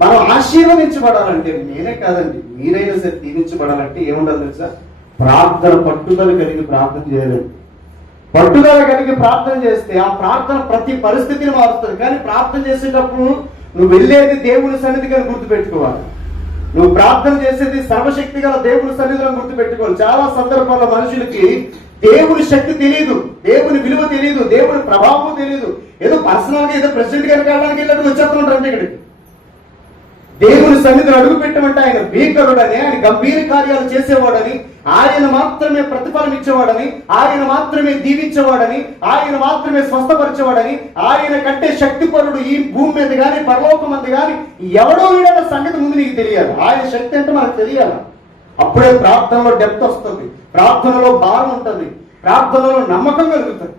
మనం ఆశీర్వదించబడాలంటే నేనే కాదండి. మీరైనా సరే దీవించబడాలంటే ఏముండదు తెలుసా? ప్రార్థన పట్టుదల కలిగి ప్రార్థన చేయాలండి. పట్టుదల కలిగి ప్రార్థన చేస్తే ఆ ప్రార్థన ప్రతి పరిస్థితిని మారుస్తుంది. కానీ ప్రార్థన చేసేటప్పుడు నువ్వు వెళ్ళేది దేవుని సన్నిధి కానీ గుర్తుపెట్టుకోవాలి. నువ్వు ప్రార్థన చేసేది సర్వశక్తి గల దేవుని సన్నిధిలో గుర్తుపెట్టుకోవాలి. చాలా సందర్భాల్లో మనుషులకి దేవుని శక్తి తెలియదు దేవుని విలువ తెలియదు దేవుని ప్రభావం తెలియదు ఏదో పర్సనల్గా ఏదో ప్రెసిడెంట్ గారికి వెళ్ళడానికి వెళ్ళినట్టు వచ్చేస్తుంటారు ఇక్కడికి. దేవుని సన్నిధిని అడుగు పెట్టమంటే ఆయన భీకరుడని ఆయన గంభీర కార్యాలు చేసేవాడని ఆయన మాత్రమే ప్రతిఫలం ఇచ్చేవాడని ఆయన మాత్రమే దీవించేవాడని ఆయన మాత్రమే స్వస్థపరిచేవాడని ఆయన కంటే శక్తిపరుడు ఈ భూమి మీద కానీ పరలోకం మీద కానీ ఎవడో లేడన్న సంగతి ముందు నీకు తెలియాలి. ఆయన శక్తి అంటే మనకు తెలియాలి. అప్పుడే ప్రార్థనలో డెప్త్ వస్తుంది. ప్రార్థనలో భారం ఉంటుంది. ప్రార్థనలో నమ్మకం కలుగుతుంది.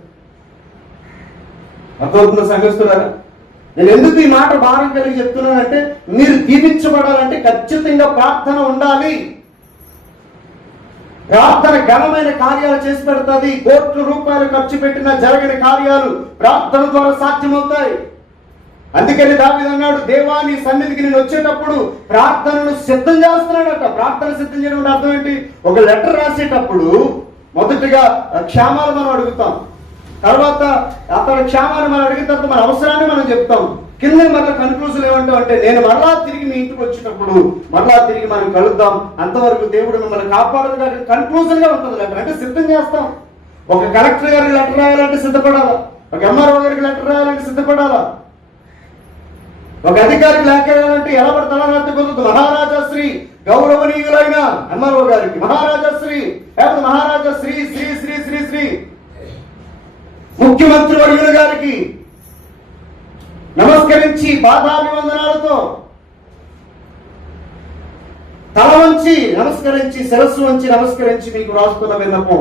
అర్థమవుతున్న సంగస్తున్నారా నేను ఎందుకు ఈ మాట భారం కలిగి చెప్తున్నానంటే మీరు దీవించబడాలంటే ఖచ్చితంగా ప్రార్థన ఉండాలి. ప్రార్థన ఘనమైన కార్యాలు చేసి పెడుతుంది. కోట్ల రూపాయలు ఖర్చు పెట్టిన జరగని కార్యాలు ప్రార్థన ద్వారా సాధ్యమవుతాయి. అందుకని దావిది అన్నాడు దేవాని సన్నిధికి నేను వచ్చేటప్పుడు ప్రార్థనను సిద్ధం చేస్తున్నాడట. ప్రార్థన సిద్ధం చేయడం అర్థం ఏంటి? ఒక లెటర్ రాసేటప్పుడు మొదటిగా క్షేమాలు మనం అడుగుతాం. తర్వాత అతని క్షేమాన్ని మనం అడిగిన తర్వాత మన అవసరాన్ని మనం చెప్తాం. కింద మరలా కన్క్లూజన్ ఏమంటాం అంటే నేను మరలా తిరిగి మీ ఇంటికి వచ్చేటప్పుడు మరలా తిరిగి మనం కలుద్దాం. అంతవరకు దేవుడు మిమ్మల్ని కాపాడదు కానీ కన్క్లూజన్గా ఉంటుంది లెటర్ అంటే సిద్ధం చేస్తాం. ఒక కలెక్టర్ గారికి లెటర్ రాయాలంటే సిద్ధపడాలా? ఒక ఎంఆర్ఓ గారికి లెటర్ రాయాలంటే సిద్ధపడాలా? ఒక అధికారికి లెక్క వేయాలంటే ఎలా పడతాడో రాత్రి కుదరదు? మహారాజా శ్రీ గౌరవనీయులైన ఎంఆర్ఓ గారికి. మహారాజా శ్రీ లేకపోతే మహారాజా శ్రీ శ్రీ శ్రీ శ్రీ ముఖ్యమంత్రి వర్యుల గారికి నమస్కరించి బాధాభివందనాలతో తల వంచి నమస్కరించి శిరస్సు వంచి నమస్కరించి మీకు రాసుకున్న విన్నపం.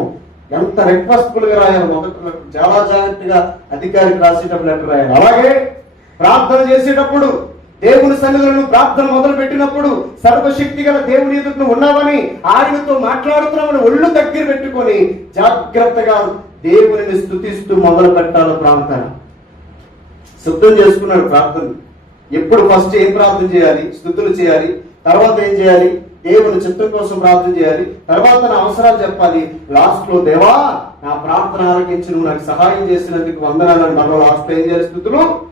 ఎంత రిక్వెస్ట్ఫుల్గా రాయాలి మొదటి చాలా జాగ్రత్తగా అధికారికి రాసేటప్పుడు లెటర్ రాయాలి. అలాగే ప్రార్థన చేసేటప్పుడు దేవుని సన్నిధులను ప్రార్థన మొదలు పెట్టినప్పుడు సర్వశక్తి గల దేవుని ఎదుట ఉన్నామని ఉన్నావని ఆయనతో మాట్లాడుతున్నామని ఒళ్ళు దగ్గర పెట్టుకొని జాగ్రత్తగా దేవుని స్థుతిస్తూ మొదలు పెట్టాలి ప్రార్థన. సిద్ధం చేసుకున్నాడు ప్రార్థన. ఎప్పుడు ఫస్ట్ ఏం ప్రార్థన చేయాలి? స్థుతులు చేయాలి. తర్వాత ఏం చేయాలి? దేవుని చిత్తం కోసం ప్రార్థన చేయాలి. తర్వాత నా అవసరాలు చెప్పాలి. లాస్ట్లో దేవా నా ప్రార్థన ఆలకించి నువ్వు నాకు సహాయం చేసినందుకు వందనాలని మరో లాస్ట్లో ఏం చేయాలి స్థుతులు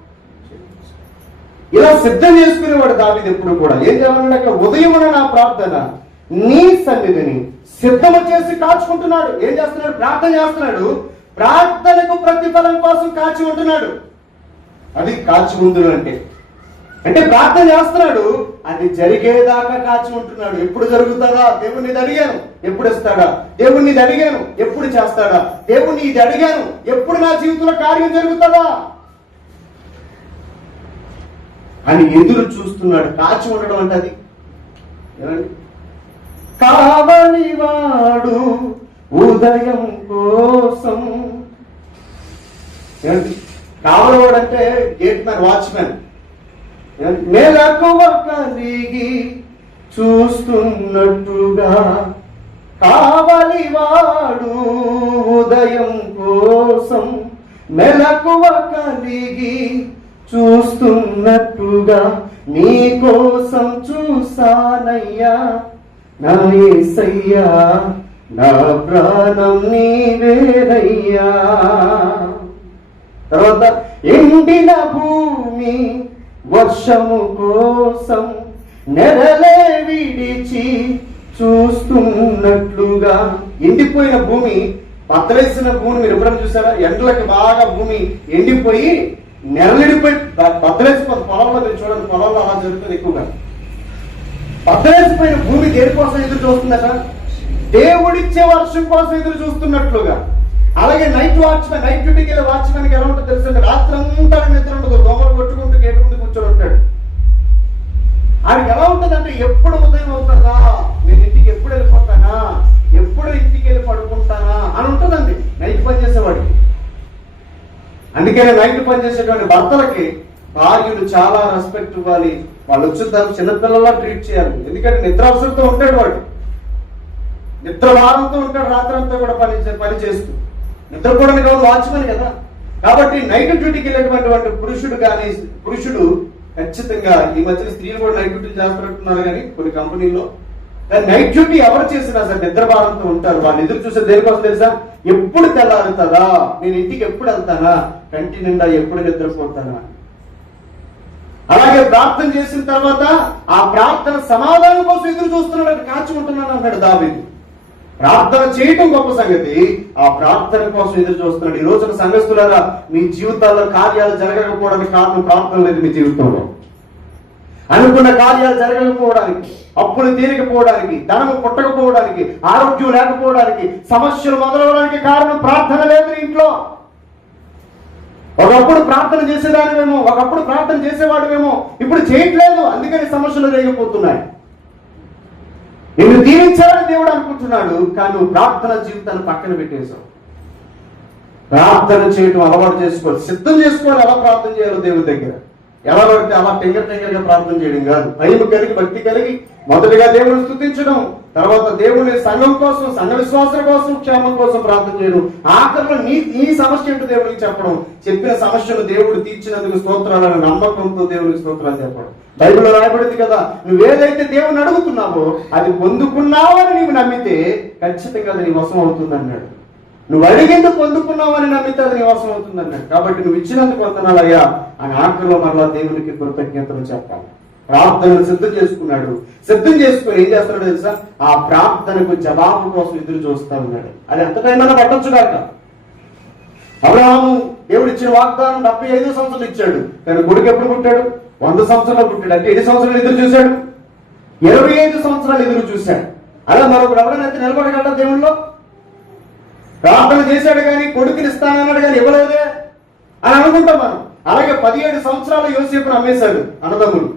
ఇలా సిద్ధం చేసుకునేవాడు దావిది ఎప్పుడు కూడా. ఏం చేయాలంటే అక్కడ ఉదయం నా ప్రార్థన. నీ సన్నిధిని సిద్ధము చేసి కాచుకుంటున్నాడు. ఏం చేస్తున్నాడు? ప్రార్థన చేస్తున్నాడు. ప్రార్థనకు ప్రతిఫలం కోసం కాచి ఉంటున్నాడు. అది కాచి ఉంటున్నాడు అంటే అంటే ప్రార్థన చేస్తున్నాడు. అది జరిగేదాకా కాచి ఉంటున్నాడు. ఎప్పుడు జరుగుతుందా దేవుణ్ణి ఇది అడిగాను. ఎప్పుడు ఇస్తాడా దేవుణ్ణి ఇది అడిగాను. ఎప్పుడు చేస్తాడా? దేవుణ్ణి ఇది అడిగాను. ఎప్పుడు నా జీవితంలో కార్యం జరుగుతుందా? అని ఎదురు చూస్తున్నాడు. కాచి ఉండడం అంటే అది. ఏమండి? కావలివాడు ఉదయం కోసం. ఏమండి? అంటే గేట్ మ్యాన్ వాచ్మెన్. నెలకు కలిగి చూస్తున్నట్టుగా కావలివాడు ఉదయం కోసం మెలకువ కలిగి చూస్తున్నట్టుగా నీ కోసం చూసానయ్యా. నా యేసయ్యా నా ప్రాణం నీవేదయ్యా తర్వాత ఎండిన భూమి వర్షము కోసం నెరలే విడిచి చూస్తున్నట్లుగా ఎండిపోయిన భూమి బద్దలేసిన భూమి మీరు ఎప్పుడైనా చూసారా? ఎండలకి బాగా భూమి ఎండిపోయి నెరలిడిపోయి బ- బద్దలేసిపోతుంది పొలంలో మీరు చూడండి పొలంలో అలా జరుగుతుంది ఎక్కువగా. బద్దలేసిపోయిన భూమి దేనికోసం ఎదురు చూస్తుందట? దేవుడిచ్చే వర్షం కోసం ఎదురు చూస్తున్నట్లుగా. అలాగే నైట్ వాచ్మెన్ నైట్ డ్యూటీకి వెళ్ళే వాచ్మెన్కి ఎలా ఉంటుందో తెలుసు రాత్రి అంతా నిద్ర ఉండదు దోమలు కొట్టుకుంటూ గేటు ముందు కూర్చొని ఉంటాడు. ఆయనకి ఎలా ఉంటుందంటే ఎప్పుడు ఉదయం అవుతుందా నేను ఇంటికి ఎప్పుడు వెళ్ళిపోతానా? ఎప్పుడు ఇంటికి వెళ్ళి పడుకుంటానా? అని ఉంటుందండి. నైట్ పని చేసేవాడికి. అందుకనే నైట్ పని చేసేటువంటి భర్తలకి భార్యలు చాలా రెస్పెక్ట్ ఇవ్వాలి. వాళ్ళు వచ్చిన తర్వాత చిన్నపిల్లలా ట్రీట్ చేయాలి. ఎందుకంటే నిద్ర అవసరంతో ఉంటాడు వాడు. నిద్ర భారంతో ఉంటాడు రాత్రి అంతా కూడా పని చే- పని చేస్తూ. నిద్ర కూడా వాచ్మని కదా. కాబట్టి నైట్ డ్యూటీకి వెళ్ళినటువంటి వాటి పురుషుడు కానీ పురుషుడు ఖచ్చితంగా ఈ మధ్యన స్త్రీలు కూడా నైట్ డ్యూటీ చేస్తున్నట్టున్నారు కానీ కొన్ని కంపెనీల్లో. కానీ నైట్ డ్యూటీ ఎవరు చేసినా సరే నిద్ర భారంతో ఉంటారు. వాళ్ళు ఎదురు చూసే దేనికోసం తెలుసా? ఎప్పుడు తెల్లారుతుందా? నేను ఇంటికి ఎప్పుడు వెళ్తానా? కంటి నిండా ఎప్పుడు నిద్రపోతానా? అలాగే ప్రార్థన చేసిన తర్వాత ఆ ప్రార్థన సమాధానం కోసం ఎదురు చూస్తున్నాడు ఉంటున్నాను అన్నాడు దావీదు. ప్రార్థన చేయటం గొప్ప సంగతి. ఆ ప్రార్థన కోసం ఎదురు చూస్తున్నాడు. ఈ రోజున సంఘస్తులారా మీ జీవితాల్లో కార్యాలు జరగకపోవడానికి కారణం ప్రార్థన లేదు మీ జీవితంలో. అనుకున్న కార్యాలు జరగకపోవడానికి అప్పులు తీరకపోవడానికి ధనము పుట్టకపోవడానికి ఆరోగ్యం లేకపోవడానికి సమస్యలు మొదలవడానికి కారణం ప్రార్థన లేదు ఇంట్లో. ఒకప్పుడు ప్రార్థన చేసేదానివేమో ఒకప్పుడు ప్రార్థన చేసేవాడువేమో ఇప్పుడు చేయట్లేదు అందుకని సమస్యలు రేగిపోతున్నాయి. నిన్ను దీవించాలని దేవుడు అనుకుంటున్నాడు కానీ నువ్వు ప్రార్థన జీవితాన్ని పక్కన పెట్టేశావు. ప్రార్థన చేయడం అలవాటు చేసుకోవాలి సిద్ధం చేసుకోవాలి ఎలా ప్రార్థన చేయాలో దేవుడి దగ్గర. ఎలా పడితే అలా టెంగర్ టెంగర్గా ప్రార్థన చేయడం కాదు. భయం కలిగి భక్తి కలిగి మొదటిగా దేవుని స్థుతించడం తర్వాత దేవుని సంఘం కోసం సంఘ విశ్వాసం కోసం క్షేమం కోసం ప్రార్థన చేయడం ఆఖరిలో నీ నీ సమస్య ఏంటో దేవునికి చెప్పడం. చెప్పిన సమస్యను దేవుడు తీర్చినందుకు స్తోత్రాలను నమ్మకంతో దేవునికి స్తోత్రాలు చెప్పడం. బైబిల్లో రాయబడింది కదా నువ్వు ఏదైతే దేవుని అడుగుతున్నావో అది పొందుకున్నావని నీవు నమ్మితే ఖచ్చితంగా అది నీ వశం అవుతుంది అన్నాడు నువ్వు అడిగింది పొందుకున్నావని నమ్మితే అది నీ వసం అవుతుంది అన్నాడు కాబట్టి నువ్వు ఇచ్చినందుకు వందనాలయ్యా అని ఆఖరిలో మరలా దేవునికి కృతజ్ఞతలు చెప్పాలి. ప్రార్థనలు సిద్ధం చేసుకున్నాడు. సిద్ధం చేసుకుని ఏం చేస్తున్నాడు తెలుసా? ఆ ప్రార్థనకు జవాబు కోసం ఎదురు చూస్తా ఉన్నాడు. అది ఎంత టైం అయినా పట్టొచ్చు కాక. అబ్రహాము దేవుడు ఇచ్చిన వాగ్దానం డెబ్బై ఐదు సంవత్సరాలు ఇచ్చాడు. కానీ కొడుకు ఎప్పుడు పుట్టాడు? వంద సంవత్సరాలు పుట్టాడు. అంటే ఎన్ని సంవత్సరాలు ఎదురు చూశాడు? ఇరవై ఐదు సంవత్సరాలు ఎదురు చూశాడు. అలా మరొకడు ఎవరైనా నిలబడగలరా దేవుళ్ళో ప్రార్థన చేశాడు కానీ కొడుకుని ఇస్తానన్నాడు కానీ ఇవ్వలేదే అని అనుకుంటాం మనం. అలాగే పదిహేడు సంవత్సరాలు యోసేపును అమ్మేశాడు అన్నదమ్ముడు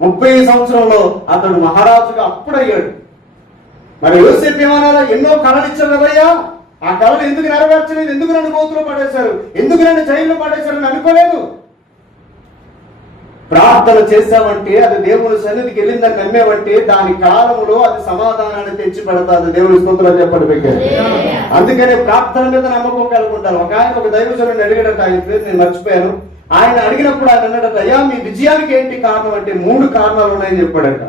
ముప్పై సంవత్సరంలో అతడు మహారాజుగా అప్పుడయ్యాడు. మరి యోసేపు ఏమన్నారా ఎన్నో కళలు ఇచ్చారు కదయ్యా? ఆ కళలు ఎందుకు నెరవేర్చలేదు? ఎందుకు నన్ను కోతులో పడేశారు? ఎందుకు నన్ను జైల్లో పడేశారు అని అనుకోలేదు? ప్రార్థన చేశామంటే అది దేవుని సన్నిధికి వెళ్ళిందని నమ్మేవంటే దాని కాలంలో అది సమాధానాన్ని తెచ్చి పెడతాది దేవుని స్తోత్రం చెప్పండి పెట్టారు అందుకనే ప్రార్థన మీద నమ్మకం కలిగి ఉండాలి ఒక ఆయన ఒక దైవజనుడిని అడిగాడట ఆయన పేరు నేను మర్చిపోయాను. ఆయన అడిగినప్పుడు ఆయన అన్నాడట అయ్యా మీ విజయానికి ఏంటి కారణం? అంటే మూడు కారణాలు ఉన్నాయని చెప్పాడట.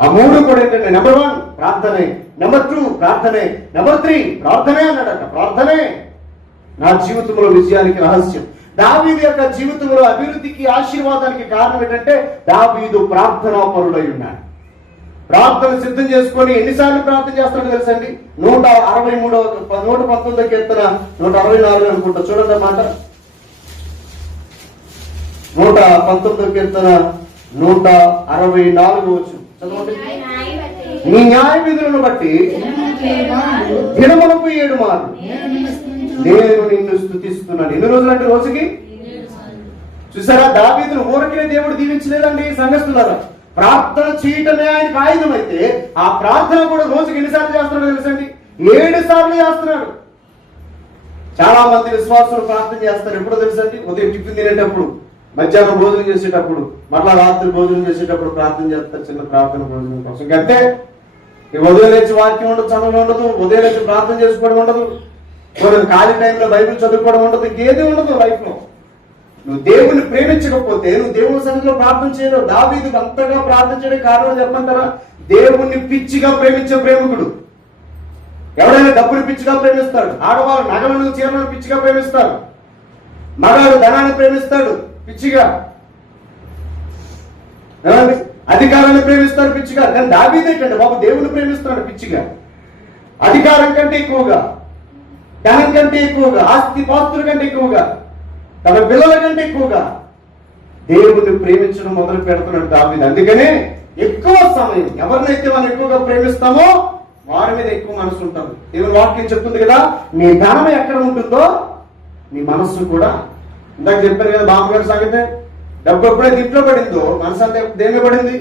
ఆ మూడు కూడా ఏంటంటే నెంబర్ వన్ ప్రార్థనే. నెంబర్ టూ ప్రార్థనే. నెంబర్ త్రీ ప్రార్థనే అన్నాడట ప్రార్థనే. నా జీవితంలో విజయానికి రహస్యం. దావీదు యొక్క జీవితంలో అభివృద్ధికి ఆశీర్వాదానికి కారణం ఏంటంటే దావీదు ప్రార్థనా పరుడై ఉన్నాడు. ప్రార్థన సిద్ధం చేసుకొని ఎన్నిసార్లు ప్రార్థన చేస్తాడో తెలుసండి? నూట అరవై మూడో నూట పంతొమ్మిదో కీర్తన నూట అరవై నాలుగు అనుకుంటా. చూడండి అన్నమాట నూట పంతొమ్మిది కీర్తన నూట అరవై నాలుగు వచ్చు చదవండి. నీ న్యాయ విధులను బట్టి దినములకు ఏడు మార్లు. నేను నిన్ను స్థుతిస్తున్నాను ఎన్ని రోజులు అంటే రోజుకి? చూసారా? దావీదును ఊరకినే దేవుడు దీవించలేదండి సంగస్తున్నారా ప్రార్థన చేయటమే ఆయనకు ఆయుధం అయితే ఆ ప్రార్థన కూడా రోజుకి ఎన్నిసార్లు చేస్తున్నాడో తెలుసండి? ఏడు సార్లు చేస్తున్నాడు. చాలా మంది విశ్వాసులు ప్రార్థన చేస్తారు. ఎప్పుడో తెలుసండి? ఉదయం టిఫిన్ తినేటప్పుడు. మధ్యాహ్నం భోజనం చేసేటప్పుడు మళ్ళా రాత్రి భోజనం చేసేటప్పుడు ప్రార్థన చేస్తారు చిన్న ప్రార్థన భోజనం కోసం. అంతే ఈ ఉదయం నుంచి వాక్యం ఉండదు చదవడం ఉండదు ఉదయం నుంచి ప్రార్థన చేసుకోవడం ఉండదు. కొన్ని ఖాళీ టైంలో బైబిల్ చదువుకోవడం ఉండదు ఇంకేది ఉండదు లైఫ్లో నువ్వు దేవుని ప్రేమించకపోతే నువ్వు దేవుని సన్నిధిలో ప్రార్థన చేయలేవు. దావీదు అంతగా ప్రార్థన చేయడం కారణం చెప్పంటారా దేవుణ్ణి పిచ్చిగా ప్రేమించే ప్రేమికుడు. ఎవడైనా డబ్బుని పిచ్చిగా ప్రేమిస్తాడు ఆడవాళ్ళు నగలను చీరలను పిచ్చిగా ప్రేమిస్తారు మగాడు ధనాన్ని ప్రేమిస్తాడు పిచ్చిగా. అధికారాన్ని ప్రేమిస్తారు పిచ్చిగా. కానీ దావీదేంటంటే బాబు దేవుని ప్రేమిస్తున్నాడు పిచ్చిగా. అధికారం కంటే ఎక్కువగా ధనం కంటే ఎక్కువగా ఆస్తి పాస్తుల కంటే ఎక్కువగా తన పిల్లల కంటే ఎక్కువగా దేవుని ప్రేమించడం మొదలు పెడుతున్నాడు దావీదు. అందుకనే ఎక్కువ సమయం ఎవరినైతే మనం ఎక్కువగా ప్రేమిస్తామో వారి మీద ఎక్కువ మనసు ఉంటుంది. దేవుని వాక్యం చెప్తుంది కదా నీ ధనం ఎక్కడ ఉంటుందో నీ మనస్సు కూడా ఇందాక చెప్పారు కదా బామ్మగారి సంగతే. డబ్బు ఎప్పుడైతే ఇంట్లో పడిందో మనసు అంతా దేని పడింది?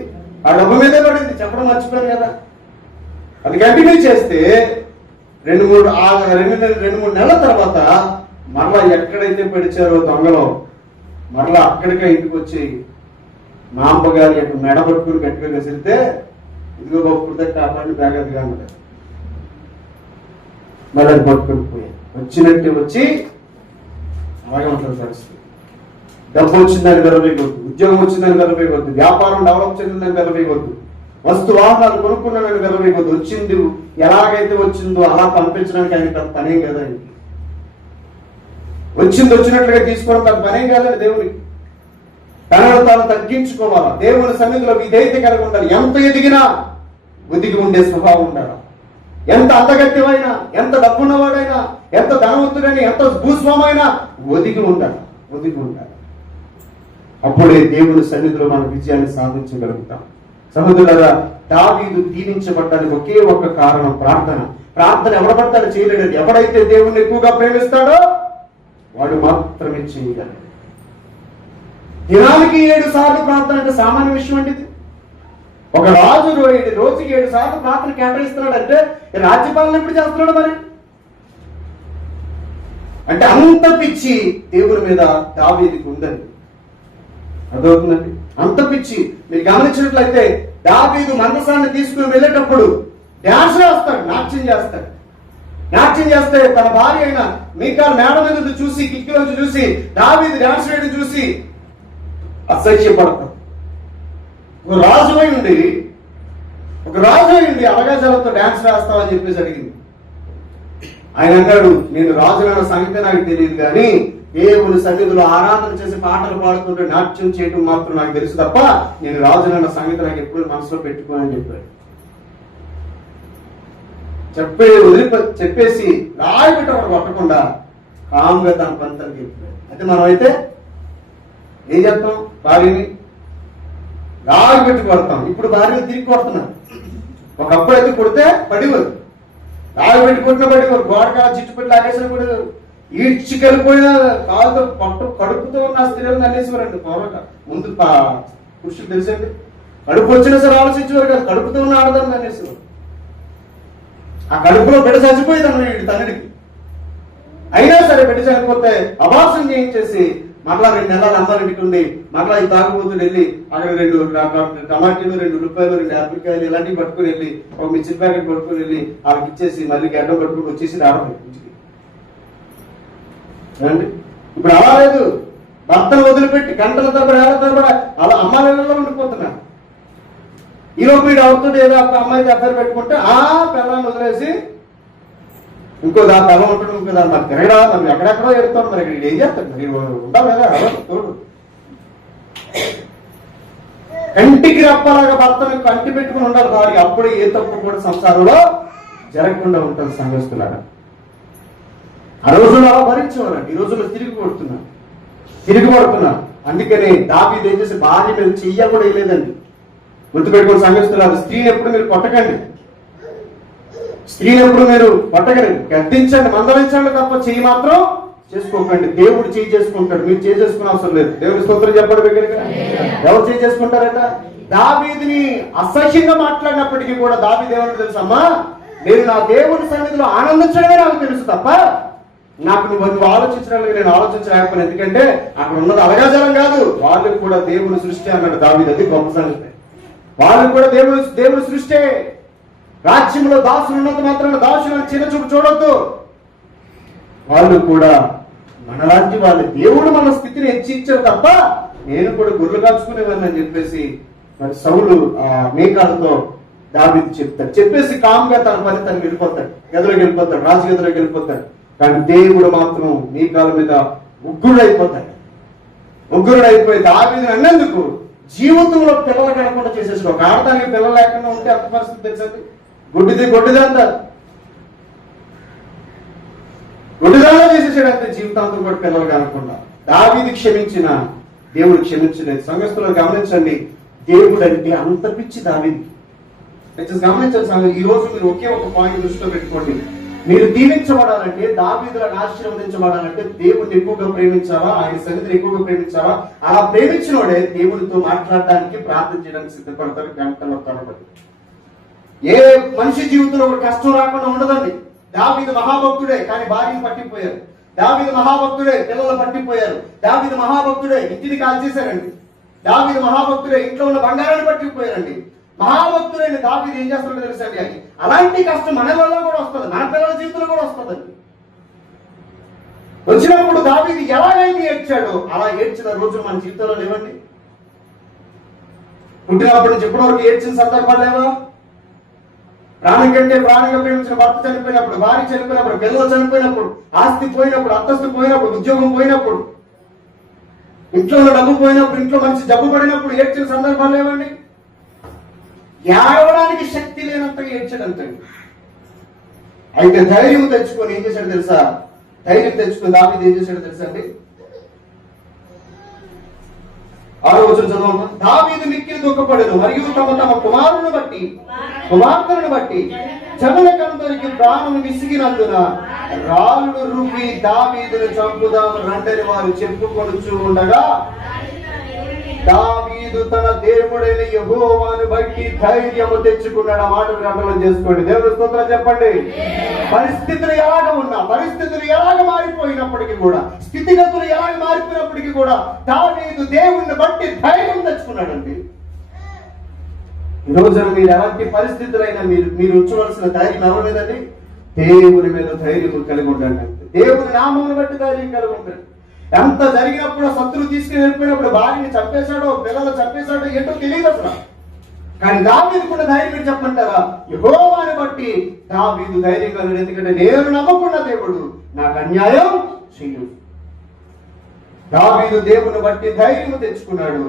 ఆ డబ్బు మీదే పడింది. చెప్పడం మర్చిపోయారు కదా. అది కంటిన్యూ చేస్తే రెండు మూడు ఆ రెండు రెండు మూడు నెలల తర్వాత మరలా ఎక్కడైతే పెడిచారో దొంగలో మరలా అక్కడికే ఇంటికి వచ్చి మా యొక్క మెడ పట్టుకుని గట్టిగా కసిరితే ఇదిగో పప్పుడితే కాపాడి బ్యాగదిగా అన్నది మరి అది పట్టుకుని పోయాయి వచ్చినట్టు వచ్చి అలాగే ఉంటుంది ఫ్రెండ్స్ డబ్బు వచ్చిందని గర్వేయవద్దు ఉద్యోగం వచ్చిందని గర్వేయవద్దు వ్యాపారం డెవలప్ చెందిందని గర్వేయవద్దు వస్తు వాహనాలు కొనుక్కున్నానని గర్వేయవద్దు వచ్చింది ఎలాగైతే వచ్చిందో అలా పంపించడానికి ఆయన పెద్ద పనేం కదా వచ్చింది వచ్చినట్లుగా తీసుకోవడం తన పనేం కాదండి దేవుని తనను తాను తగ్గించుకోవాలా? దేవుని సన్నిధిలో విధేయత కలిగి ఉండాలి. ఎంత ఎదిగినా ఒదిగి ఉండే స్వభావం ఉండాలి? ఎంత అందగత్యమైనా ఎంత డబ్బున్నవాడైనా ఎంత ధనవంతుడైనా ఎంత భూస్వామైనా ఒదిగి ఉంటాడు ఒదిగి ఉంటాడు అప్పుడే దేవుని సన్నిధిలో మనం విజయాన్ని సాధించగలుగుతాం. సహోదరులారా దావీదు దీవించబడ్డానికి ఒకే ఒక్క కారణం ప్రార్థన. ప్రార్థన ఎవడ పడతాడు చేయలేడు ఎవడైతే దేవుణ్ణి ఎక్కువగా ప్రేమిస్తాడో వాడు మాత్రమే చేయగలడు. దినానికి ఏడు సార్లు ప్రార్థన అంటే సామాన్య విషయం అండి ఇది. ఒక రాజు రోజుకి ఏడు సార్లు ప్రార్థన కేటాయిస్తున్నాడు అంటే రాజ్యపాలన ఎప్పుడు చేస్తున్నాడు మరి? అంటే అంత పిచ్చి దేవుడి మీద దావీదికి ఉందండి. అదవుతుందండి అంత పిచ్చి. మీరు గమనించినట్లయితే దావీదు మందసాన్ని తీసుకుని వెళ్ళేటప్పుడు డాన్స్ వేస్తాడు నాట్యం చేస్తాడు. నాట్యం చేస్తే తన భార్య అయిన మీకా మేడ మీద చూసి కిక్కిలోంచి చూసి దావీదు డాన్స్ వేయడం చూసి అసహ్యపడతాడు. ఒక రాజు అయి ఉండి ఒక రాజు అయింది అవకాశాలతో డాన్స్ వేస్తావని చెప్పేసి అడిగింది. ఆయన అన్నాడు నేను రాజులన్న సంగతి నాకు తెలియదు కానీ దేవుని సన్నిధిలో ఆరాధన చేసి పాటలు పాడుతుంటే నాట్యం చేయడం మాత్రం నాకు తెలుసు తప్ప నేను రాజులన్న సంగతి నాకు ఎప్పుడు మనసులో పెట్టుకోనని చెప్పాడు. చెప్పే వదిలిప చెప్పేసి రాయి పెట్టి ఒకటి కొట్టకుండా కామ్గా తన పంతలు చెప్పాడు. అయితే మనం అయితే ఏం చెప్తాం? భార్యని రాయి పెట్టి కొడతాం. ఇప్పుడు భార్యను తిరిగి కొడుతున్నారు ఒకప్పుడు అయితే కొడితే పడివరు రాయి పెట్టి కొట్టిన పడివరు గోడకా చిట్టుపెట్టి లాగేసిన కూడా ఈడ్చుకెళ్ళిపోయిన కాలుతో పట్టు కడుపుతో ఉన్న స్త్రీలను అనేసేవారండి పౌరట ముందు పురుషులు తెలుసండి కడుపు వచ్చినా సరే ఆలోచించేవారు కదా. కడుపుతో ఉన్న ఆడదాన్ని అనేసేవారు ఆ కడుపులో బిడ్డ చచ్చిపోయింది అన్నాడు తండ్రికి అయినా సరే బిడ్డ చనిపోతే అభాసం చేయించేసి మరలా రెండు నెలలు అమ్మారింటికి ఉండి మరలా ఈ తాగుబోతులు వెళ్ళి అక్కడ రెండు టమాటాలు టమాటీలు రెండు ఉల్లిపాయలు రెండు ఆపికాయలు ఇలాంటివి పట్టుకుని వెళ్ళి ఒక మిర్చి ప్యాకెట్ పట్టుకుని వెళ్ళి వాళ్ళకి ఇచ్చేసి మళ్ళీ గడ్డం పట్టుకుని వచ్చేసి రావడం ఇప్పుడు అలా లేదు. భర్తను వదిలిపెట్టి గంటల తరబడి ఏళ్ళ తరబడి అలా అమ్మాయిలలో ఉండిపోతున్నా ఈ లోపు వీడు అవుతుంది ఏదో అమ్మాయి దగ్గర పెట్టుకుంటే ఆ పిల్లల్ని వదిలేసి ఇంకో దాని తల ఉంటాడు ఇంకో దాని మరి తిరగడా మరి ఎక్కడెక్కడో ఎడతాడు మరి ఇక్కడ. ఏం చేస్తాడు? మరి కదా చూడు తోడు. కంటికి రప్పలాగా భర్తను కంటి పెట్టుకుని ఉండాలి వారికి అప్పుడు ఏ తప్పు కూడా సంసారంలో జరగకుండా ఉంటుంది సంఘస్తులారా ఆ రోజుల్లో అలా భరించేవారండి ఈ రోజుల్లో తిరిగి కొడుతున్నారు తిరిగి కొడుతున్నారు అందుకని దావీదు ఏం చేసి భార్య మీద చెయ్య కూడా వేయలేదండి. గుర్తుపెట్టుకుని సంఘస్తున్నారు స్త్రీని ఎప్పుడు మీరు కొట్టకండి. స్త్రీని ఎప్పుడు మీరు పట్టగలి గద్దించండి మందలించండి తప్ప చెయ్యి మాత్రం చేసుకోకండి. దేవుడు చేయి చేసుకుంటాడు. మీరు చేయి చేసుకునే అవసరం లేదు. దేవుడి స్తోత్రం చెప్పండి దగ్గరికి. ఎవరు చేయి చేసుకుంటారట? దావీదిని అసహ్యంగా మాట్లాడినప్పటికీ కూడా దావీదు ఏమని తెలుసమ్మా? నేను నా దేవుని సన్నిధిలో ఆనందించడమే నాకు తెలుసు తప్ప నాకు నువ్వు నువ్వు ఆలోచించడానికి నేను ఆలోచించలేకపోయినా. ఎందుకంటే అక్కడ ఉన్నది అలగాజలం కాదు. వాళ్ళకి కూడా దేవుని సృష్టి అన్నాడు దావీదు. అది గొప్ప సంగతి. వాళ్ళకి కూడా దేవుని దేవుని సృష్టి. రాజ్యంలో దాసులు ఉన్నంత మాత్రాన దాసులు చిన్న చూపు చూడొద్దు. వాళ్ళు కూడా మనలాంటి వాళ్ళు దేవుడు మన స్థితిని హెచ్చించారు తప్ప నేను కూడా గొర్రెలు కాచుకునేవాడిని అని చెప్పేసి మరి సౌలు ఆ మేకాలతో దాబిది చెప్తాడు. చెప్పేసి కామ్గా తన పని తను వెళ్ళిపోతాడు. గదిలోకి వెళ్ళిపోతాడు. రాజు గదిలోకి వెళ్ళిపోతాడు. కానీ దేవుడు మాత్రం మీ కాళ్ళ మీద ఉగ్గుడు అయిపోతాడు ముగ్గురు అయిపోయి దావీదు అన్నందుకు జీవితంలో పిల్లలు కనకుండా చేసేసాడు. ఒక ఆడదానికి పిల్లలు లేకుండా ఉంటే అంత పరిస్థితి తెలుసండి? గుడ్డిది గుడ్డిది అంటారు. గుడ్డిదాగా చేసేసాడు అంతే జీవితాంతం కూడా పిల్లలు కనకుండా దావీది క్షమించిన దేవుడు క్షమించలేదు సంఘస్థులను గమనించండి. దేవుడు అంటే అంత పిచ్చి దావీది. గమనించాలి ఈ రోజు మీరు ఒకే ఒక పాయింట్ దృష్టిలో పెట్టుకోండి. మీరు దీవించబడాలంటే దావీదులను ఆశీర్వదించబడాలంటే దేవుడిని ఎక్కువగా ప్రేమించావా? ఆయన సన్నిధిని ఎక్కువగా ప్రేమించావా? అలా ప్రేమించినోడే దేవుడితో మాట్లాడడానికి ప్రార్థన చేయడానికి సిద్ధపడతారు గంటల తరబడి ఏ మనిషి జీవితంలో ఒక కష్టం రాకుండా ఉండదండి. దావీదు మహాభక్తుడే కానీ భార్యను పట్టిపోయారు. దావీదు మహాభక్తుడే పిల్లలు పట్టిపోయారు. దావీదు మహాభక్తుడే ఇంటిని కాల్చేశారండి. దావీదు మహాభక్తుడే ఇంట్లో ఉన్న బంగారాన్ని పట్టిపోయారండి. మహాభక్తుడైన దావీదు ఏం చేస్తాడో తెలుసండి అని అలాంటి కష్టం మన వల్ల కూడా వస్తుంది మన పిల్లల జీవితంలో కూడా వస్తుందండి. వచ్చినప్పుడు దావీది ఎలాగైతే ఏడ్చాడో అలా ఏడ్చిన రోజు మన జీవితంలో లేవండి. పుట్టినప్పటి నుంచి ఇప్పటివరకు ఏడ్చిన సందర్భాలు లేవా? ప్రాణం కంటే ప్రాణంగా ప్రేమించిన భర్త చనిపోయినప్పుడు భార్య చనిపోయినప్పుడు పిల్లలు చనిపోయినప్పుడు ఆస్తి పోయినప్పుడు అంతస్తు పోయినప్పుడు ఉద్యోగం పోయినప్పుడు ఇంట్లో ఉన్న డబ్బు పోయినప్పుడు ఇంట్లో మనిషి జబ్బు పడినప్పుడు ఏడ్చిన సందర్భాలు లేవండి ఏడవడానికి శక్తి లేనంతగా ఏడ్చాడంతండి అయితే ధైర్యం తెచ్చుకొని ఏం చేశాడు తెలుసా? ధైర్యం తెచ్చుకుని దావీదు ఏం చేశాడు తెలుసా అండి? ఆరో చదవమ్మా దావీదు మిక్కిలి దుఃఖపడదు. మరియు తమ తమ కుమారులను బట్టి కుమార్తెలను బట్టి జనులకందరికి ప్రాణం విసిగినందున రాళ్ళు రువ్వి దావీదును చంపుదాము రండని వారు చెప్పుకొనుచు ఉండగా దావీదు తన దేవుడైన యహోవాను బట్టి ధైర్యము తెచ్చుకున్నాడు. ఆ మాట అర్థం చేసుకోండి. దేవుడు స్తోత్రం చెప్పండి. పరిస్థితులు ఎలాగ ఉన్నా పరిస్థితులు ఎలాగ మారిపోయినప్పటికీ కూడా స్థితిగతులు ఎలాగ మారిపోయినప్పటికీ కూడా దావీదు దేవుణ్ణి బట్టి ధైర్యం తెచ్చుకున్నాడండి. ఈ రోజున మీరు ఎలాంటి పరిస్థితులైనా మీరు మీరు ఉంచవలసిన ధైర్యం ఎవరు లేదండి దేవుని మీద ధైర్యం కలిగి ఉండండి. దేవుని నామమును బట్టి ధైర్యం కలిగి ఉండండి. ఎంత జరిగినప్పుడు శత్రువు తీసుకుని వెళ్ళిపోయినప్పుడు భార్యని చంపేశాడో పిల్లలు చంపేశాడో ఏంటో తెలియదు అసలు. కానీ దావీదుకున్న ధైర్యం ఏంటి చెప్పంటారా యహోవాని బట్టి దావీదు ధైర్యం కలిగి ఎందుకంటే నేను నమ్మకుండా దేవుడు. నాకు అన్యాయం చెయ్యు. దావీదు దేవుని బట్టి ధైర్యం తెచ్చుకున్నాడు.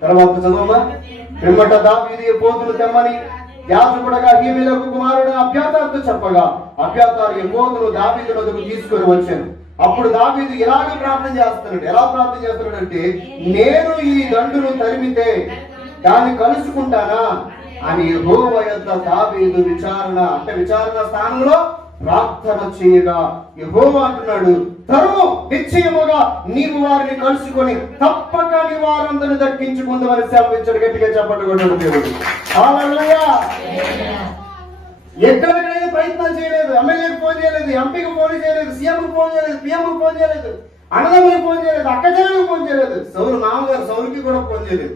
తర్వాత చదవమా పిమ్మట దావీదు పోతులు తెమ్మని యాజకుడగా హీమేలకు కుమారుడు అభ్యాతార్థ చెప్పగా అభ్యాతారు ఈ పోతులు దావీదు తీసుకొని వచ్చాను. అప్పుడు దావీదు ఇలాగ ప్రార్థన చేస్తున్నాడు? ఎలా ప్రార్థన చేస్తున్నాడు అంటే నేను ఈ దండును తరిమితే దాన్ని కలుసుకుంటానా? అని యెహోవ దావీదు విచారణ అంటే విచారణ స్థానంలో ప్రార్థన చేయగా యెహోవా అంటున్నాడు తరువు నిశ్చయముగా నీవు వారిని కలుసుకొని తప్పక నీ వారందరిని దక్కించుకుందామని శాపించాడు గట్టిగా చెప్పండి దేవుడు. హల్లెలూయా ప్రయత్నం చేయలేదు. ఎమ్మెల్యేకి ఫోన్ చేయలేదు ఎంపీకి ఫోన్ చేయలేదు సీఎంకి ఫోన్ చేయలేదు పిఎంకి ఫోన్ చేయలేదు అన్నదమ్ములకు ఫోన్ చేయలేదు అక్క చెల్లెలకు ఫోన్ చేయలేదు. సౌరు మామగారు సౌరికి కూడా ఫోన్ చేయలేదు.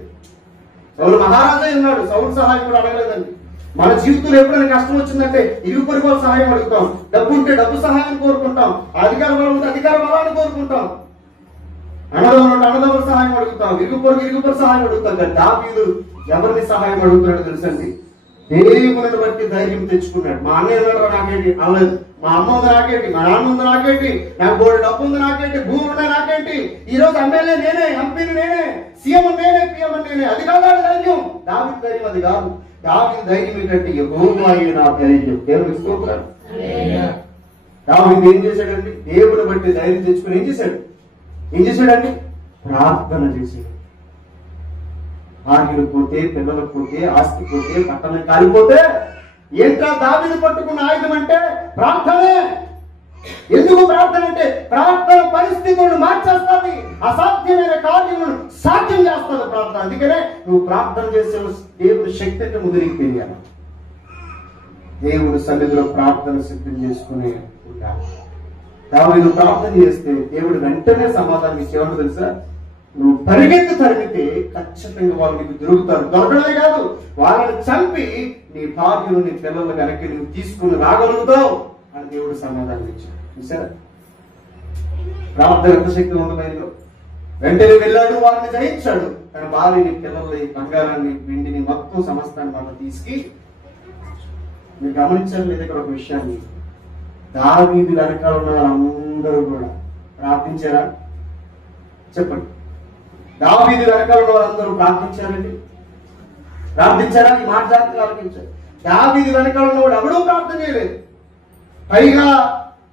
సౌరు మహారాజా ఉన్నాడు. సౌరు సహాయం కూడా అడగలేదండి. మన జీవితంలో ఎప్పుడైనా కష్టం వచ్చిందంటే ఇరుగు పొరుగు సహాయం అడుగుతాం. డబ్బు ఉంటే డబ్బు సహాయం కోరుకుంటాం. అధికార బలం ఉంటే అధికార బలాన్ని కోరుకుంటాం. అన్నదమ్ములు ఉంటే అన్నదమ్ముల సహాయం అడుగుతాం. ఇరుగు పొరుగు ఇరుగు పొరుగు సహాయం అడుగుతాం. కానీ దావీదు ఎవరిని సహాయం అడుగుతున్నాడు తెలుసండి? దేవుని బట్టి ధైర్యం తెచ్చుకున్నాడు. మా అన్నయ్య ఉన్నాడు నాకేంటి? అనలేదు మా అమ్మ ఉంది నాకేంటి? మా నాన్న ఉంది నాకేంటి? నాకు బోర్డు డబ్బు ఉంది నాకేంటి? భూమి ఉందా నాకేంటి? ఈ రోజు ఎమ్మెల్యే నేనే ఎంపీని నేనే సీఎం నేనే పిఎం నేనే. అది కాదు ధైర్యం. దావి ధైర్యం అది కాదు. దావి ధైర్యం ఏంటంటే యెహోవాయే నా ధైర్యం. దేవుని స్తోత్రం దావి ఏం చేశాడండి? దేవుని బట్టి ధైర్యం తెచ్చుకుని ఏం చేశాడు? ఏం చేశాడండి? ప్రార్థన చేశాడు. భార్యలు పోతే పిల్లలు పోతే ఆస్తి పోతే పట్టణం కాలిపోతే ఏంట్రా దావిని పట్టుకున్న ఆయుధం అంటే ప్రార్థనే? ఎందుకు ప్రార్థన అంటే ప్రార్థన పరిస్థితులను మార్చేస్తుంది అసాధ్యమైన కార్యములను సాధ్యం చేస్తుంది ప్రార్థన. అందుకనే నువ్వు ప్రార్థన చేసే దేవుడు శక్తి అంటే ముందు తెలియాలి. దేవుడు సన్నిధిలో ప్రార్థన సిద్ధం చేసుకుని ఉండాలి. దావీదు ప్రార్థన చేస్తే దేవుడు వెంటనే సమాధానం ఇచ్చేవాడు తెలుసా? నువ్వు పరిగెత్తి తరిగితే ఖచ్చితంగా వాళ్ళు నీకు దొరుకుతారు దొరకడమే కాదు వాళ్ళని చంపి నీ భార్యను నీ పిల్లలు వెనక్కి నువ్వు తీసుకుని రాగలుగుతావు అని దేవుడు సమాధానం ఇచ్చాడు. చూసారా ప్రార్థన ఎంత శక్తి ఉంది వెంటనే వెళ్ళాడు వారిని జయించాడు. తన భార్యని పిల్లల్ని బంగారాన్ని వెండిని మొత్తం సమస్తాన్ని వాళ్ళ తీసుకి మీరు గమనించడం లేదు ఇక్కడ ఒక విషయాన్ని. దావీదు వెనకాల ఉన్న వాళ్ళందరూ కూడా ప్రార్థించారా? చెప్పండి. దావీది వెనకాల వారందరూ వాళ్ళందరూ ప్రార్థించారండి. ప్రార్థించారా ఈ మాట జాగ్రత్తగా ఆలోచించారు దావీది వెనకాల ఉన్నవాడు ఎవడూ ప్రార్థన చేయలేదు. పైగా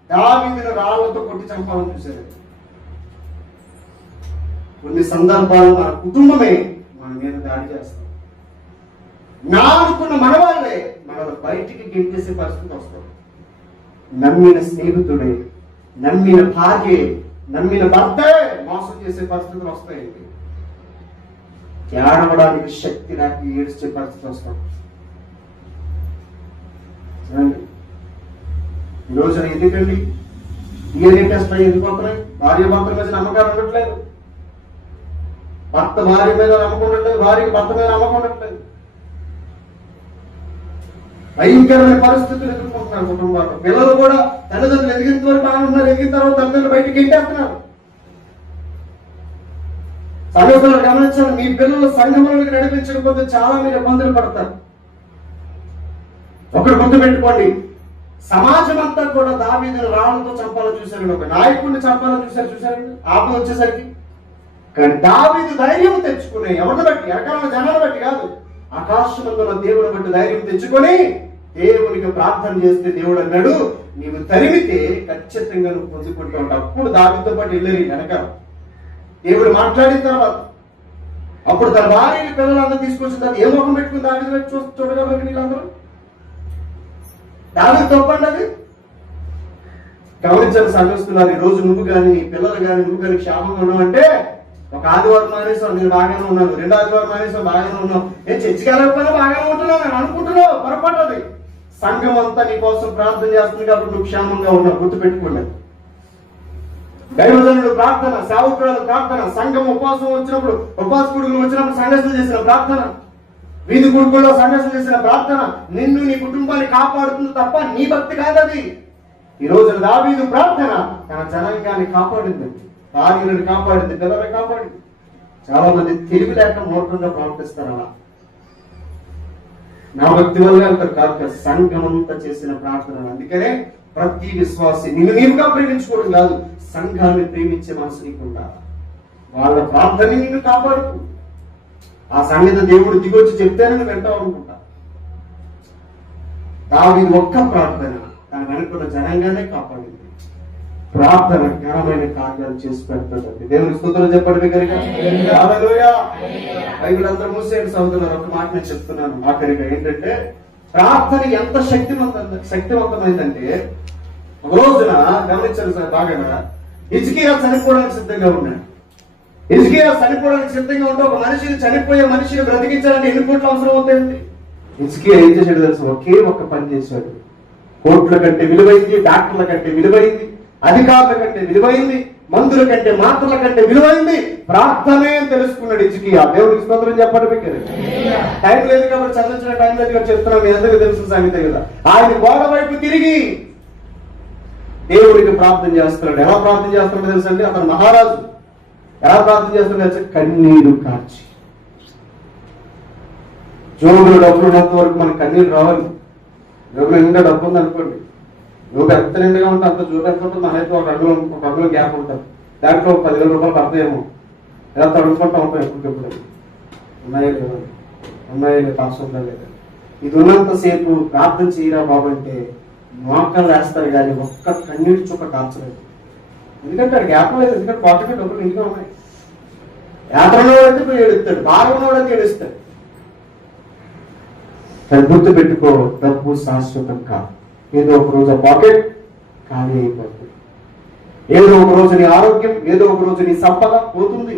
దావీదిని రాళ్ళతో కొట్టి చంపాలని చూశారు కొన్ని సందర్భాలు మన కుటుంబమే మన మీద దాడి చేస్తాం. నా అనుకున్న మన వాళ్ళే మనల్ని బయటికి గెంటేసే పరిస్థితి వస్తుంది. నమ్మిన స్నేహితుడే నమ్మిన భార్యే నమ్మిన భర్తే మోసం చేసే పరిస్థితులు వస్తాయండి ఏడవడానికి శక్తి లేక ఏడ్చే పరిస్థితి వస్తాయి. చూడండి. ఈ రోజున ఎందుకండి డిఎన్ఏ టెస్ట్ ఎందుకు వస్తున్నాయి? భార్య భర్త మీద నమ్మకాలు ఉండట్లేదు. భర్త భార్య మీద నమ్మకం ఉండట్లేదు భార్యకి భర్త మీద నమ్మకం ఉండట్లేదు. భయంకరమైన పరిస్థితులు ఎదుర్కొంటున్నారు కుటుంబాల్లో పిల్లలు కూడా తల్లిదండ్రులు ఎదిగిన వరకు బాగానే ఉన్నారు ఎదిగిన తర్వాత తల్లిదండ్రులు బయటికి ఇంటేస్తున్నారు సంఘటనలు గమనించండి మీ పిల్లలు సంఘములకు నడిపించకపోతే చాలా మీరు ఇబ్బందులు పడతారు. ఒకటి గుర్తుపెట్టుకోండి సమాజం అంతా కూడా దావీదుని రాళ్ళతో చంపాలని చూశారు ఒక నాయకుడిని చంపాలని చూశారు చూశారండి? ఆపద వచ్చేసరికి. కానీ దావీదు ధైర్యం తెచ్చుకుని ఎవరిని బట్టి? ఎక్కడ జనాన్ని బట్టి కాదు. ఆకాశమందున్న దేవుని బట్టి ధైర్యం తెచ్చుకొని దేవునికి ప్రార్థన చేస్తే దేవుడు అన్నాడు నీవు తరిమితే ఖచ్చితంగా నువ్వు పొందుకుంటూ ఉంటావు. అప్పుడు దావితో పాటు వెళ్ళేది వెనక దేవుడు మాట్లాడిన తర్వాత అప్పుడు తన భార్యని పిల్లలందరూ తీసుకొచ్చిన తర్వాత ఏ ముఖం పెట్టుకుని దాని వైపు చూ చూడగలరు వీళ్ళందరూ? దావిది తప్పండి అది గమనించాలి సంఘిస్తున్నారు ఈ రోజు నువ్వు కానీ నీ పిల్లలు కానీ నువ్వు కానీ క్షేమంగా ఉన్నావు అంటే ఒక ఆదివారం మానేసావు నేను బాగానే ఉన్నాను. రెండు ఆదివారం మానేసావు బాగానే ఉన్నావు. నేను చర్చికి వెళ్ళకపోయినా బాగానే ఉంటున్నాను నేను అనుకుంటున్నావు పొరపాటు అది. సంఘం అంతా నీ కోసం ప్రార్థన చేస్తుంది కాబట్టి నువ్వు క్షేమంగా ఉన్నావు గుర్తుపెట్టుకోండి దైవజనుడు ప్రార్థన సేవకురాలు ప్రార్థన సంఘం ఉపవాసం వచ్చినప్పుడు ఉపవాస కుడుగులు వచ్చినప్పుడు సంఘర్షణ చేసిన ప్రార్థన. వీధి కుడుకుల్లో సంఘర్షణ చేసిన ప్రార్థన. నిన్ను నీ కుటుంబాన్ని కాపాడుతుంది తప్ప నీ భక్తి కాదది. ఈ రోజు దావీదు ప్రార్థన తన జనాంగాన్ని కాపాడింది. కార్యులను కాపాడింది పిల్లల్ని కాపాడింది. చాలా మంది తెలివి లేక మూర్ఖంగా ప్రవర్తిస్తారు అలా. నా భక్తి వల్ల అంత కాక సంఘం అంతా చేసిన ప్రార్థన అందుకనే ప్రతి విశ్వాసి నిన్ను నీవుగా ప్రేమించుకోవడం కాదు సంఘాన్ని ప్రేమించే మనసు నీకు ఉండాలి వాళ్ళ ప్రార్థన నిన్ను కాపాడుతూ ఆ సంగతి దేవుడు దిగొచ్చి చెప్తేనే నువ్వు వింటావు అనుకుంటా. దావి ఒక్క ప్రార్థన తన వెనుకున్న జనంగానే కాపాడింది. ప్రార్థన ఘనమైన కార్యాలు చేసి పెడుతుంది దేవుని స్తోత్రం చెప్పండి కనుక. బైబిల్ అంతా మూసేయండి సహోదరులు ఒక మాట నేను చెప్తున్నాను. ఆఖరిగా ఏంటంటే ప్రార్థన ఎంత శక్తివంత శక్తివంతమైందంటే ఒక రోజున గమనించాలి సార్ బాగా. ఇజ్కియా చనిపోవడానికి సిద్ధంగా ఉన్నాడు. ఇజ్కియా చనిపోవడానికి సిద్ధంగా ఉంటే ఒక మనిషిని చనిపోయే మనిషిని బ్రతికించాలంటే ఎన్ని కోట్లు అవసరం అవుతాయండి? ఇజ్కియా ఏం చేశాడు తెలుసు? ఒకే ఒక్క పని చేశాడు. కోట్ల కంటే విలువైంది డాక్టర్ల కంటే విలువైంది అధికారుల కంటే విలువైంది మందుల కంటే మాటల కంటే విలువైంది. ప్రార్థనే అని తెలుసుకున్నాడు ఇచ్చికియా దేవుడికి స్తోత్రం చెప్పండి మీకు. టైం లేదు కాబట్టి చదివించిన టైం లేదు చెప్తున్నాం మీ అందరికీ తెలుసు సంగీత కదా. ఆయన గోడ వైపు తిరిగి దేవుడికి ప్రార్థన చేస్తున్నాడు. ఎలా ప్రార్థన చేస్తున్నాడు తెలుసు అండి? అతను మహారాజు. ఎలా ప్రార్థన చేస్తున్నాడు కన్నీరు కార్చి జోబులు డబ్బులు ఉన్నంత వరకు మనకు కన్నీరు రావాలి. జోబులు నిండా డబ్బు ఉంది నువ్వు ఎంత నిండుగా ఉంటే అంత జోబు మన అయితే మనైతే ఒక అడుగు ఒక అడుగు గ్యాప్ ఉంటుంది. దాంట్లో పదివేల రూపాయలు పడతాయేమో. ఎలా తడుచుకుంటా ఉంటాం ఎప్పటికెప్పుడు ఉన్నాయో లేదా ఉన్నాయో లేదా ఇది ఉన్నంతసేపు ప్రార్థన చేయరా బాబు అంటే మోకాలు వేస్తారు కానీ ఒక్క కన్నీటి చుక్క కాల్చలేదు. ఎందుకంటే అక్కడ గ్యాప్ లేదు. ఎందుకంటే పాకెట్ డబ్బులు ఇంట్లో ఉన్నాయి. యాత్రలో అయితే ఏడుస్తాడు. బాగా ఉన్నవాడైతే ఏడుస్తాడు. గుర్తు పెట్టుకో. డబ్బు శాశ్వతం కాదు. ఏదో ఒక రోజు ఆ పాకెట్ ఖాళీ అయిపోతుంది. ఏదో ఒక రోజు నీ ఆరోగ్యం ఏదో ఒక రోజు నీ సంపద పోతుంది.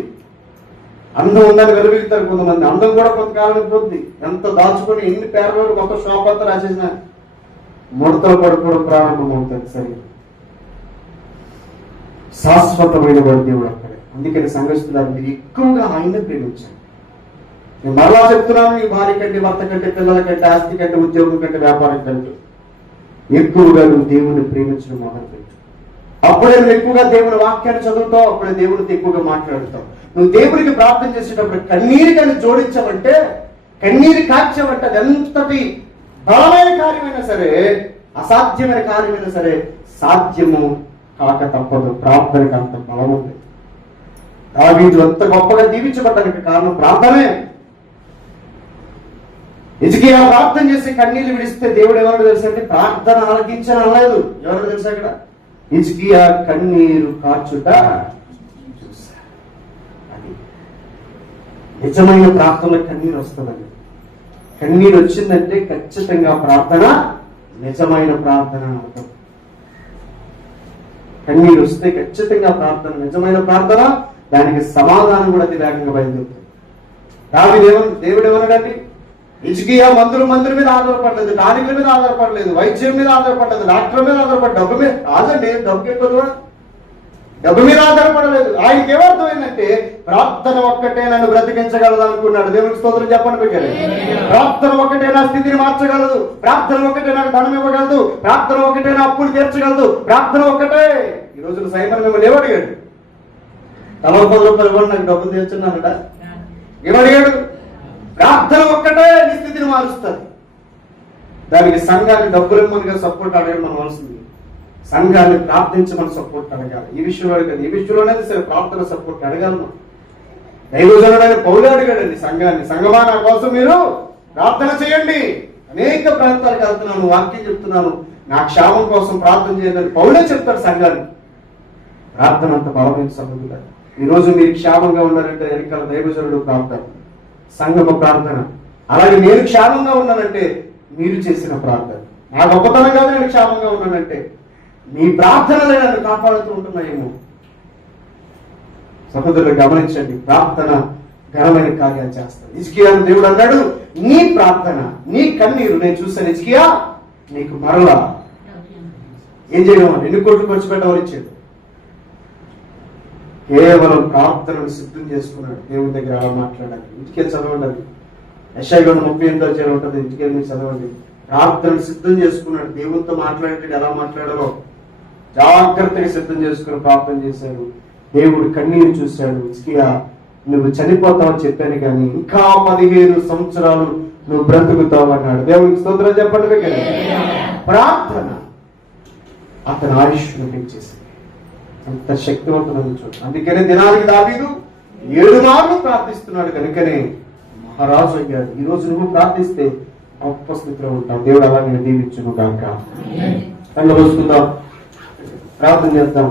అందం ఉందని వెలువెళ్తారు కొంతమంది. అందం కూడా కొంతకాలం పోతుంది. ఎంత దాచుకొని ఎన్ని పేర్లు గొప్ప షాప్ అంతా రాసేసిన ముడతలు పడుకోవడం ప్రారంభం అవుతుంది సరే. శాశ్వతమైన వాడు దేవుడు అక్కడే. అందుకని సంఘిస్తున్నారు మీరు ఎక్కువగా ఆయన ప్రేమించండి నేను మరలా చెప్తున్నాను నీ భార్య కంటే భర్త కంటే పిల్లల కంటే ఆస్తి కంటే ఉద్యోగం కంటే వ్యాపారం కంటే. ఎక్కువగా నువ్వు దేవుని ప్రేమించడం మొదలుపెట్టు. అప్పుడే నువ్వు ఎక్కువగా దేవుని వాక్యాన్ని చదువుతావు అప్పుడే దేవునితో ఎక్కువగా మాట్లాడుతావు. నువ్వు దేవునికి ప్రార్థన చేసేటప్పుడు కన్నీరు కానీ జోడించావంటే కన్నీరు కాచావంటే అది ఎంతటి బలమైన కార్యమైనా సరే అసాధ్యమైన కార్యమైనా సరే సాధ్యము కాక తప్పదు. ప్రార్థనకు అంత బలం ఉంది దావీదు అంత గొప్పగా దీవించబడ్డానికి కారణం ప్రార్థనే. ఇజకి ప్రార్థన చేసి కన్నీళ్ళు విడిస్తే దేవుడు ఎవరు తెలుసు అంటే ప్రార్థన ఆలకించని అనలేదు. ఎవరు తెలుసా అక్కడ ఇజికియా కన్నీరు కార్చుట అది. నిజమైన ప్రార్థనలో కన్నీరు వస్తుందండి. కన్నీరు వచ్చిందంటే ఖచ్చితంగా ప్రార్థన నిజమైన ప్రార్థన అర్థం కన్నీరు వస్తే ఖచ్చితంగా ప్రార్థన నిజమైన ప్రార్థన దానికి సమాధానం కూడా అతి వేగంగా బయలుదేరుతుంది. దావి దేవుడు దేవుడు ఏమన్నాడండి? ఇజ్కియా మందులు మందుల మీద ఆధారపడలేదు టానిక్ల మీద ఆధారపడలేదు వైద్యం మీద ఆధారపడలేదు డాక్టర్ మీద ఆధారపడి డబ్బు మీద కాదండి డబ్బు ఎక్కువ కూడా డబ్బు మీద ఆధారపడలేదు. ఆయనకి ఏమర్థమైందంటే ప్రార్థన ఒక్కటే నన్ను బ్రతికించగలదు అనుకున్నాడు. దేవునికి స్తోత్రం చెప్పండి బిడ్డలు. ప్రార్థన ఒక్కటే నా స్థితిని మార్చగలదు. ప్రార్థన ఒక్కటే నాకు ధనం ఇవ్వగలదు. ప్రార్థన ఒక్కటే నా అప్పులు తీర్చగలదు. ప్రార్థన ఒక్కటే. ఈ రోజున సైమన్ మిమ్మల్ని ఏమడిగాడు తల పది రూపాయలు ఇవ్వండి నాకు డబ్బులు తీర్చున్నానట ఏమడిగాడు ప్రార్థన ఒక్కటే నీ స్థితిని మారుస్తుంది దానికి సంఘాన్ని డబ్బులు ఇవ్వమనిగా సపోర్ట్ అడగడం మనం అవసరం సంఘాన్ని ప్రార్థించమని సపోర్ట్ అడగాలి. ఈ విషయంలో అడగాలి ఈ విషయంలోనే సరే ప్రార్థన సపోర్ట్ అడగాలి మనం. దైవజనుడైన పౌలు అడిగాడండి సంఘాన్ని. సంఘమా నా కోసం మీరు ప్రార్థన చేయండి. అనేక ప్రాంతాలకు వెళ్తున్నాను వాక్యం చెప్తున్నాను. నా క్షేమం కోసం ప్రార్థన చేయాలని పౌలే చెప్తారు సంఘాన్ని ప్రార్థన అంత బలమైన సంబంధం ఈ రోజు మీరు క్షేమంగా ఉన్నారంటే వెనకాల దైవజనుడు ప్రార్థన. సంగమ ప్రార్థన. అలాగే నేను క్షేమంగా ఉన్నానంటే మీరు చేసిన ప్రార్థన. నా గొప్పతనంగా నేను క్షేమంగా ఉన్నానంటే మీ ప్రార్థనలే నన్ను కాపాడుతూ ఉంటున్నాయేమో. సహోదరులు గమనించండి ప్రార్థన ఘనమైన కార్యాలు చేస్తాను ఇజ్కియా దేవుడు అన్నాడు నీ ప్రార్థన నీ కన్నీరు నేను చూస్తాను ఇజ్కియా నీకు మరలా ఏం చేయడం ఎన్ని కోట్లు ఖర్చు పెట్టవని ఇచ్చాడు. కేవలం ప్రార్థనను సిద్ధం చేసుకున్నాడు దేవుని దగ్గర అలా మాట్లాడాలి ఇంటికే చదవండి అది. యశాయి గంట ముప్పై ఎనిమిది వచ్చే ఉంటుంది. ఇంటికే మీరు చదవండి. ప్రార్థన సిద్ధం చేసుకున్నాడు. దేవునితో మాట్లాడేటప్పుడు ఎలా మాట్లాడాలో జాగ్రత్తగా సిద్ధం చేసుకుని ప్రార్థన చేశాడు. దేవుడు కన్నీరు చూశాడు. ఇస్కియా నువ్వు చనిపోతావని చెప్పాను కానీ ఇంకా పదిహేను సంవత్సరాలు నువ్వు బ్రతుకుతావు అన్నాడు. దేవుడికి స్తోత్రం చెప్పండి దగ్గర ప్రార్థన అతను ఆయుష్ను పెంచేసింది. అంత శక్తివంతమైన చూడు. అందుకనే దినానికి దావీదు ఏడు మార్లు ప్రార్థిస్తున్నాడు. కనుకనే మహారాజు అయ్యాడు. ఈ రోజు నువ్వు ప్రార్థిస్తే గొప్ప స్థితిలో ఉంటావు. దేవుడు అలా నేను దీవించును కాక కళ్ళు మూసుకుందాం ప్రార్థన చేద్దాం.